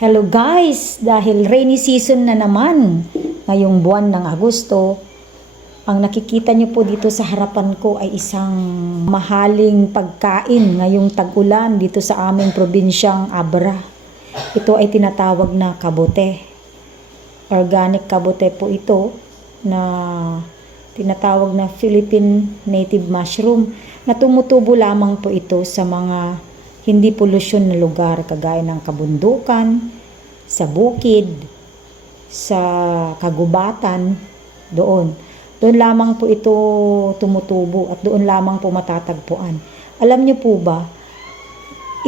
Hello guys! Dahil rainy season na naman ngayong buwan ng Agosto, ang nakikita niyo po dito sa harapan ko ay isang mahaling pagkain ngayong tag-ulan dito sa aming probinsyang Abra. Ito ay tinatawag na kabote. Organic kabote po ito na tinatawag na Philippine native mushroom na tumutubo lamang po ito sa mga hindi polusyon na lugar kagaya ng kabundukan, sa bukid, sa kagubatan, doon. Doon lamang po ito tumutubo at doon lamang po matatagpuan. Alam niyo po ba,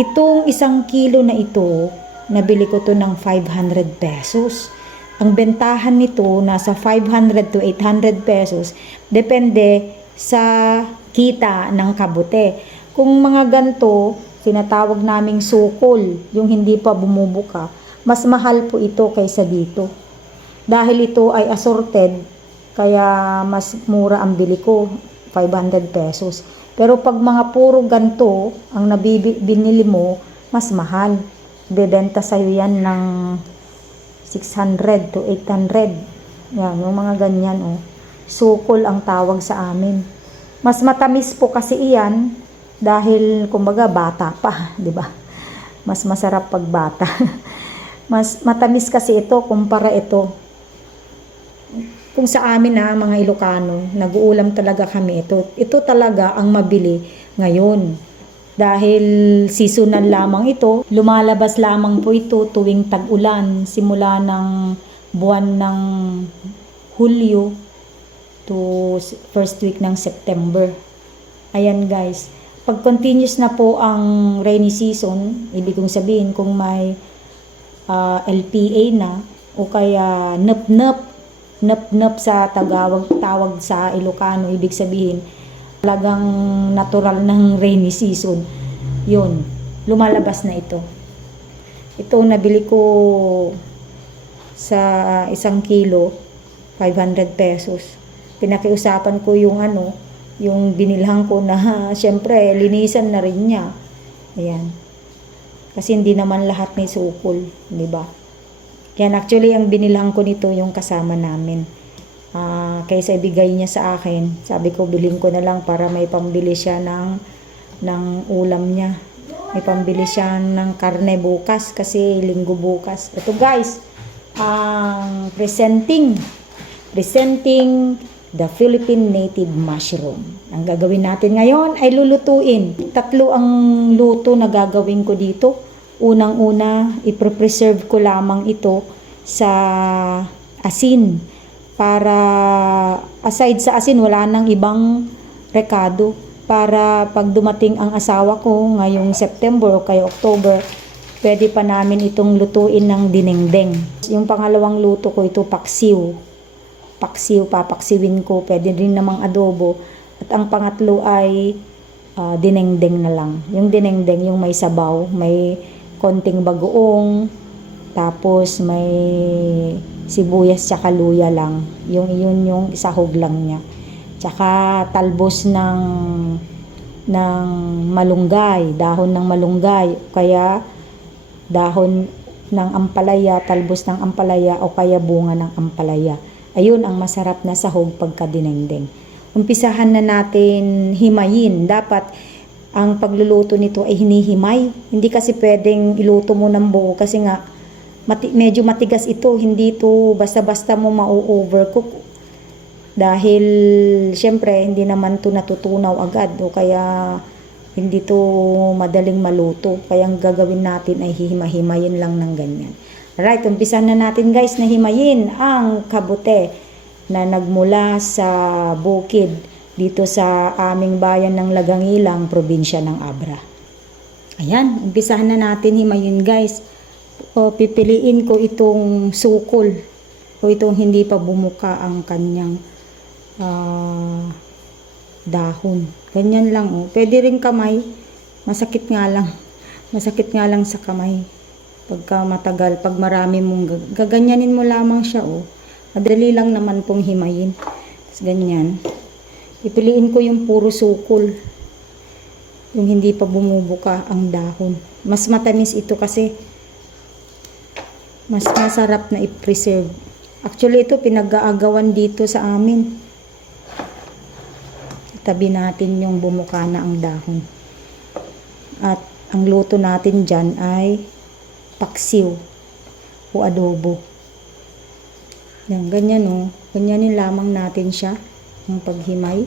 itong isang kilo na ito, nabili ko to ng 500 pesos. Ang bentahan nito nasa 500 to 800 pesos. Depende sa kita ng kabute. Kung mga ganto, tinatawag naming sukol, yung hindi pa bumubuka, mas mahal po ito kaysa dito. Dahil ito ay assorted, kaya mas mura ang bili ko, 500 pesos. Pero pag mga puro ganto ang nabibi, binili mo, mas mahal. Bebenta sa'yo yan ng 600 to 800. Yan, yung mga ganyan, oh. Sukol ang tawag sa amin. Mas matamis po kasi iyan dahil kumbaga bata pa, 'di ba? Mas masarap pag bata. Mas matamis kasi ito kumpara ito. Kung sa amin na mga Ilocano, nag-uulam talaga kami ito. Ito talaga ang mabili ngayon. Dahil seasonal lamang ito, lumalabas lamang po ito tuwing tag-ulan simula ng buwan ng Hulyo to first week ng September. Ayan guys, pag continuous na po ang rainy season, ibig kong sabihin kung may ah, LPA na o kaya nep-nep, nep-nep sa tagawag tawag sa Ilocano, ibig sabihin talagang natural ng rainy season. Yun, lumalabas na ito. Ito nabili ko sa isang kilo, 500 pesos. Pinakiusapan ko yung ano, yung binilhan ko na syempre linisan na rin niya. Ayan. Kasi hindi naman lahat may sukol, di ba? Yan actually ang binilhan ko nito yung kasama namin. Ah, kaysa ibigay niya sa akin, sabi ko bilhin ko na lang para may pambili siya ng ng ulam niya. May pambili siya ng karne bukas kasi linggo bukas. Ito guys, ang presenting presenting the Philippine native mushroom. Ang gagawin natin ngayon ay lulutuin. Tatlo ang luto na gagawin ko dito. Unang-una, ipreserve ko lamang ito sa asin para aside sa asin wala nang ibang rekado para pag dumating ang asawa ko ngayong September o kaya October pwede pa namin itong lutuin ng dinengdeng. Yung pangalawang luto ko ito paksiw. Paksiw, papaksiwin ko, pwede rin namang adobo. At ang pangatlo ay ah, dinengdeng na lang. Yung dinengdeng, yung may sabaw, may konting bagoong, tapos may sibuyas tsaka luya lang. Yung yun yung sahog lang niya. Tsaka talbos ng ng malunggay, dahon ng malunggay, kaya dahon ng ampalaya, talbos ng ampalaya o kaya bunga ng ampalaya. Ayun ang masarap na sahog pagka dinengdeng. Umpisahan na natin himayin. Dapat ang pagluluto nito ay hinihimay. Hindi kasi pwedeng iluto mo ng buo kasi nga mati- medyo matigas ito. Hindi ito basta-basta mo ma-overcook. Dahil syempre hindi naman to natutunaw agad o kaya hindi to madaling maluto. Kaya ang gagawin natin ay hihima-himayin lang ng ganyan. Alright, umpisan na natin guys na himayin ang kabute na nagmula sa bukid dito sa aming bayan ng Lagangilang, probinsya ng Abra. Ayan, umpisahan na natin himayin guys. O, pipiliin ko itong sukol o itong hindi pa bumuka ang kanyang ah, dahon. Ganyan lang oh. Pwede rin kamay. Masakit nga lang. Masakit nga lang sa kamay. Pagka matagal, pag marami mong gag- gaganyanin mo lamang siya oh. Madali lang naman pong himayin. Tapos ganyan. Ipiliin ko yung puro sukol. Yung hindi pa bumubuka ang dahon. Mas matamis ito kasi Mas masarap na i-preserve. Actually, ito pinag-aagawan dito sa amin. Itabi natin yung bumuka na ang dahon. At ang luto natin dyan ay paksiw o adobo. Yan, ganyan o. Ganyanin lamang natin siya ang paghimay.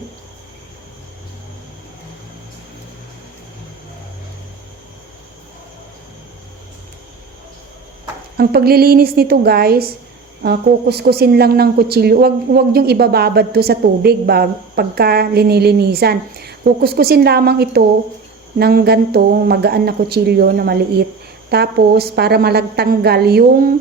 Ang paglilinis nito guys, ah, kukuskusin lang ng kutsilyo. Wag, wag yung ibababad to sa tubig bag, pagka linilinisan. Kukuskusin lamang ito ng ganto, magaan na kutsilyo na maliit. Tapos, para malagtanggal yung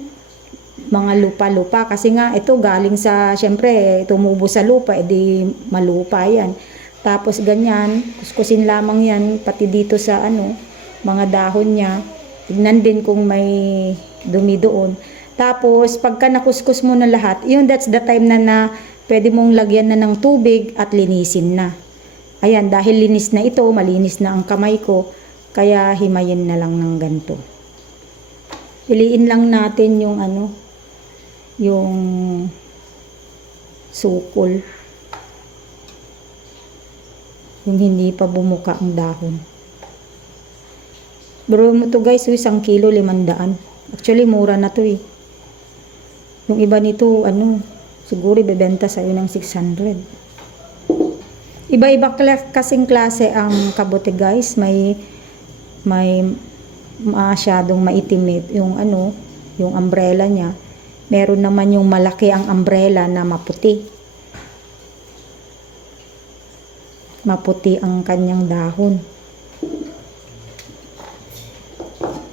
mga lupa-lupa. Kasi nga, ito galing sa, syempre, tumubo sa lupa, edi malupa yan. Tapos, ganyan, kuskusin lamang yan, pati dito sa, ano, mga dahon niya. Tignan din kung may dumi doon. Tapos, pagka nakuskus mo na lahat, yun, that's the time na na pwede mong lagyan na ng tubig at linisin na. Ayan, dahil linis na ito, malinis na ang kamay ko, kaya himayin na lang ng ganito. Piliin lang natin yung ano, yung sukol. Yung hindi pa bumuka ang dahon. Bro mo to guys, oh, isang kilo, limandaan. Actually, mura na to eh. Yung iba nito, ano, siguro ibebenta sa'yo ng 600. Iba-iba kasing klase ang kabote guys. May, may masyadong maitim yung ano, yung umbrella niya. Meron naman yung malaki ang umbrella na maputi. Maputi ang kanyang dahon.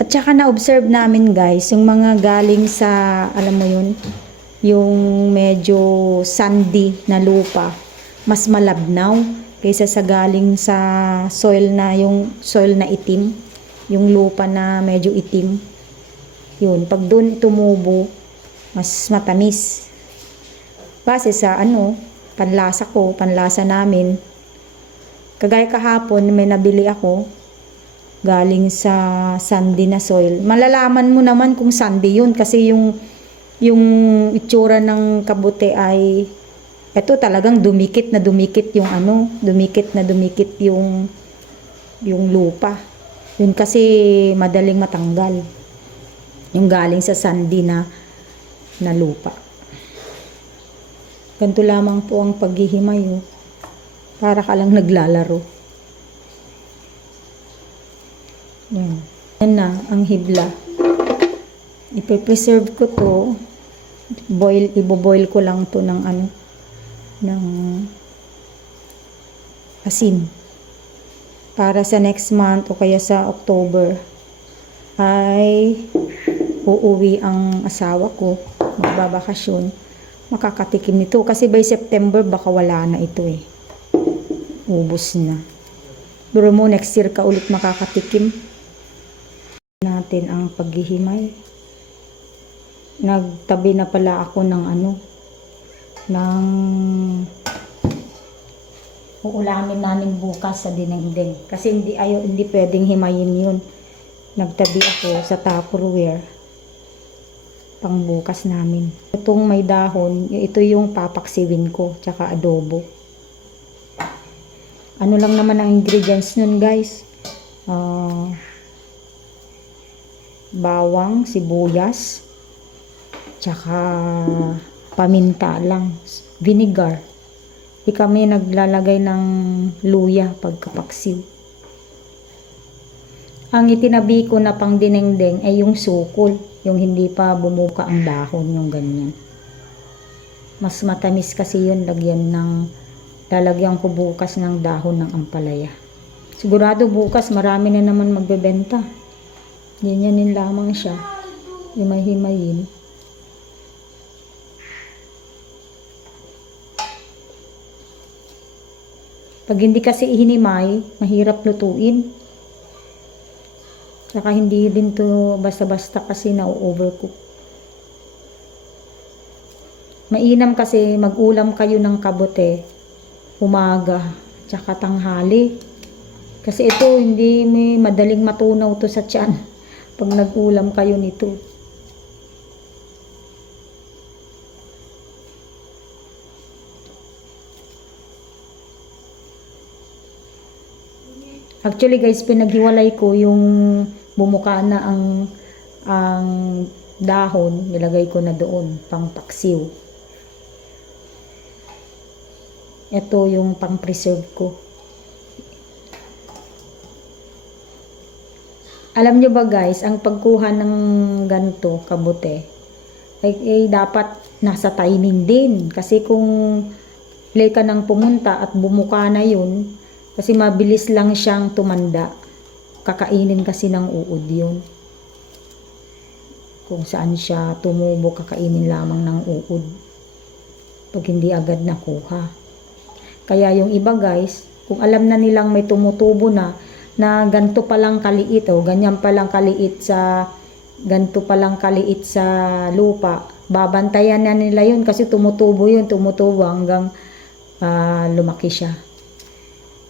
At saka na-observe namin guys, yung mga galing sa, alam mo yun, yung medyo sandy na lupa, mas malabnaw kaysa sa galing sa soil na, yung soil na itim, yung lupa na medyo itim. Yun, pag doon tumubo, mas matamis. Base sa ano, panlasa ko, panlasa namin. Kagaya kahapon, may nabili ako, galing sa sandy na soil. Malalaman mo naman kung sandy yun kasi yung yung itsura ng kabute ay eto talagang dumikit na dumikit yung ano, dumikit na dumikit yung yung lupa. Yun kasi madaling matanggal. Yung galing sa sandy na na lupa. Ganito lamang po ang paghihimay. Oh. Para ka lang naglalaro. Yan. Yan na, ang hibla. Ipe-preserve ko to. Boil, ibo-boil ko lang to ng ano, ng asin. Para sa next month o kaya sa October ay uuwi ang asawa ko. Magbabakasyon. Makakatikim nito. Kasi by September baka wala na ito eh. Ubus na. Pero mo next year ka ulit makakatikim natin ang paghihimay. Nagtabi na pala ako ng ano, ng uulamin namin bukas sa dinengdeng. Kasi hindi, ayo, hindi pwedeng himayin yun. Nagtabi ako sa Tupperware pang bukas namin. Itong may dahon, ito yung papaksiwin ko, tsaka adobo. Ano lang naman ang ingredients nun guys? Ah bawang, sibuyas, tsaka paminta lang, vinegar. Di kami naglalagay ng luya pagkapaksiw. Ang itinabi ko na pang dinengdeng ay yung sukol, yung hindi pa bumuka ang dahon, yung ganyan. Mas matamis kasi yun lagyan ng lalagyan ko bukas ng dahon ng ampalaya. Sigurado bukas marami na naman magbebenta. Ganyanin lamang siya. Himay-himayin. Pag hindi kasi ihinimay, mahirap lutuin. Saka hindi din to basta-basta kasi na-overcook. Mainam kasi mag-ulam kayo ng kabote umaga tsaka tanghali. Kasi ito hindi may madaling matunaw to sa tiyan pag nag-ulam kayo nito. Actually guys, pinaghiwalay ko yung bumuka na ang ang dahon, nilagay ko na doon, pang paksiw. Ito yung pang preserve ko. Alam nyo ba guys, ang pagkuha ng ganito, kabute, ay, ay dapat nasa timing din. Kasi kung late ka nang pumunta at bumuka na yun, kasi mabilis lang siyang tumanda. Kakainin kasi ng uod yun. Kung saan siya tumubo, kakainin lamang ng uod. Pag hindi agad nakuha. Kaya yung iba guys, kung alam na nilang may tumutubo na, na ganto pa lang kaliit o ganyan pa lang kaliit sa ganto pa lang kaliit sa lupa, babantayan na nila yun kasi tumutubo yun, tumutubo hanggang ah, lumaki siya.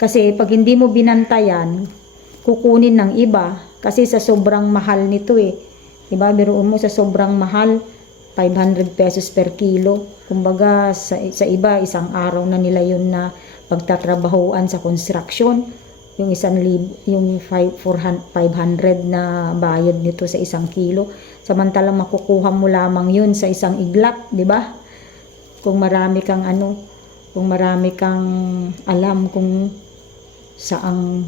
Kasi pag hindi mo binantayan, kukunin ng iba kasi sa sobrang mahal nito eh. 'Di ba? Biruin mo sa sobrang mahal, 500 pesos per kilo. Kumbaga sa, sa iba isang araw na nila 'yun na pagtatrabahoan sa construction. Yung isang lib, yung 5 400 500 na bayad nito sa isang kilo. Samantalang makukuha mo lamang 'yun sa isang iglap, 'di ba? Kung marami kang ano, kung marami kang alam kung saang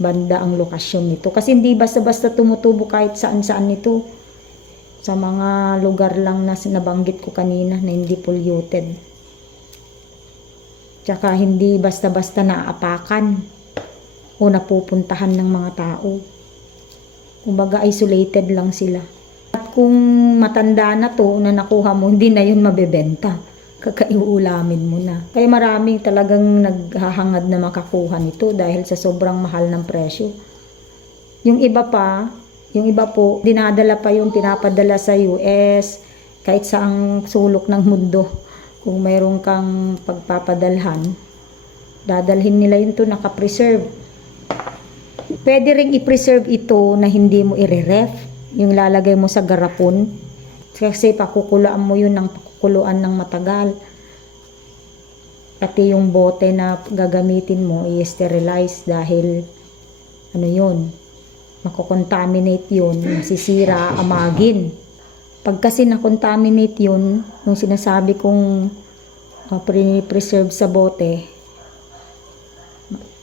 banda ang lokasyon nito. Kasi hindi basta-basta tumutubo kahit saan-saan nito. Sa mga lugar lang na sinabanggit ko kanina na hindi polluted. Tsaka hindi basta-basta naaapakan o napupuntahan ng mga tao. Kumbaga isolated lang sila. At kung matanda na to na nakuha mo, hindi na yun mabebenta kakaiulamin mo na. Kaya maraming talagang naghahangad na makakuha nito dahil sa sobrang mahal ng presyo. Yung iba pa, yung iba po, dinadala pa yung pinapadala sa US, kahit saang sulok ng mundo. Kung mayroon kang pagpapadalhan, dadalhin nila yun to nakapreserve. Pwede ring i-preserve ito na hindi mo i-ref, yung lalagay mo sa garapon. Kasi pakukulaan mo yun ng kuluan ng matagal. Pati yung bote na gagamitin mo i-sterilize dahil ano yun, makokontaminate yun, masisira, amagin. Pag kasi na-contaminate yun, yung sinasabi kong uh, pre-preserve sa bote,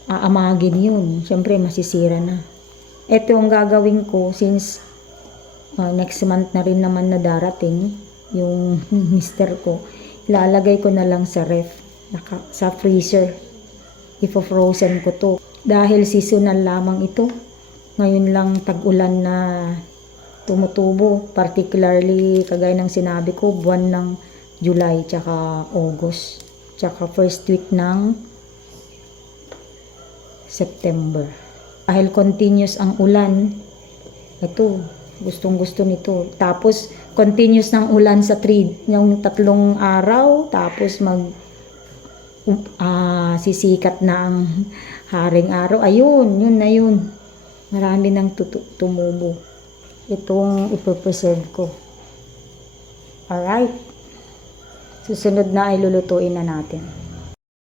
aamagin yun. Siyempre, masisira na. Ito yung gagawin ko since uh, next month na rin naman na darating yung mister ko, ilalagay ko na lang sa ref, naka, sa freezer. Ifo-frozen ko to. Dahil seasonal lamang ito. Ngayon lang tag-ulan na tumutubo. Particularly, kagaya ng sinabi ko, buwan ng July tsaka August. Tsaka first week ng September. Dahil continuous ang ulan, ito, gustong gusto nito. Tapos, continuous ng ulan sa 3, yung tatlong araw, tapos mag ah, sisikat na ang haring araw. Ayun, yun na yun. Marami nang tumubo. Itong ipopreserve ko. Alright. Susunod na ay lulutuin na natin.